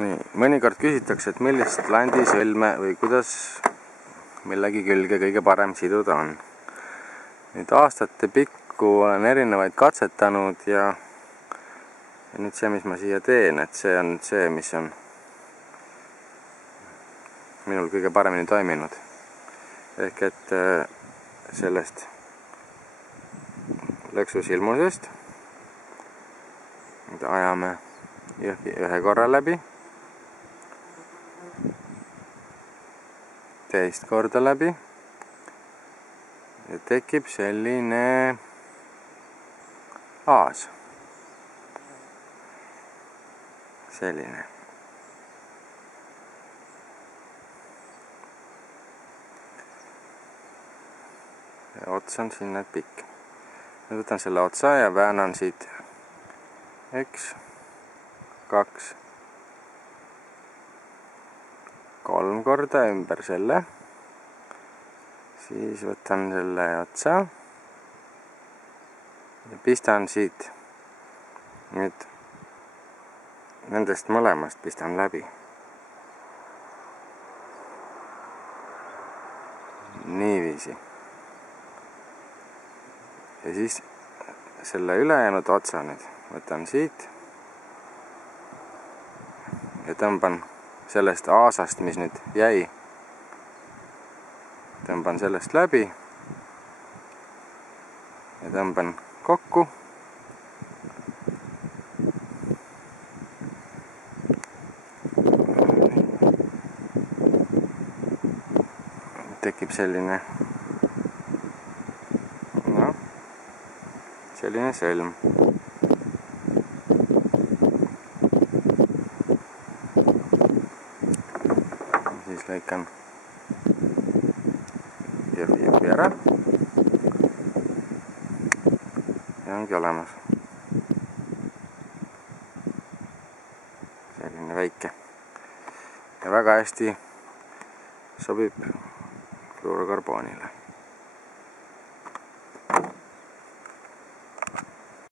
Nii, mõnikord küsitakse, et millist landisõlme või kuidas millegi külge kõige parem siduda on. Nüüd aastate pikku olen erinevaid katsetanud ja nüüd see, mis ma siia teen, et see on see, mis on minul kõige paremini toiminud. Ehk et sellest lõksusilmusest ajame jõhvi ühe korra läbi, teist korda läbi ja tekib selline aas. Selline. Ja ots on sinna pikk. Nüüd võtan selle otsa ja väänan siit 1, 2, 3 korda ümber selle. Siis võtan selle otsa ja pistan siit nüüd nendest mõlemast pistan läbi. Niiviisi. Ja siis selle ülejäänud otsa nüüd võtan siit ja tõmban sellest aasast, mis nüüd jäi, tõmban sellest läbi ja tõmban kokku. Tekib selline selline sõlm. Siis lõikan jõhvi ära ja ongi olemas. Selline väike ja väga hästi sobib fluorokarboonile.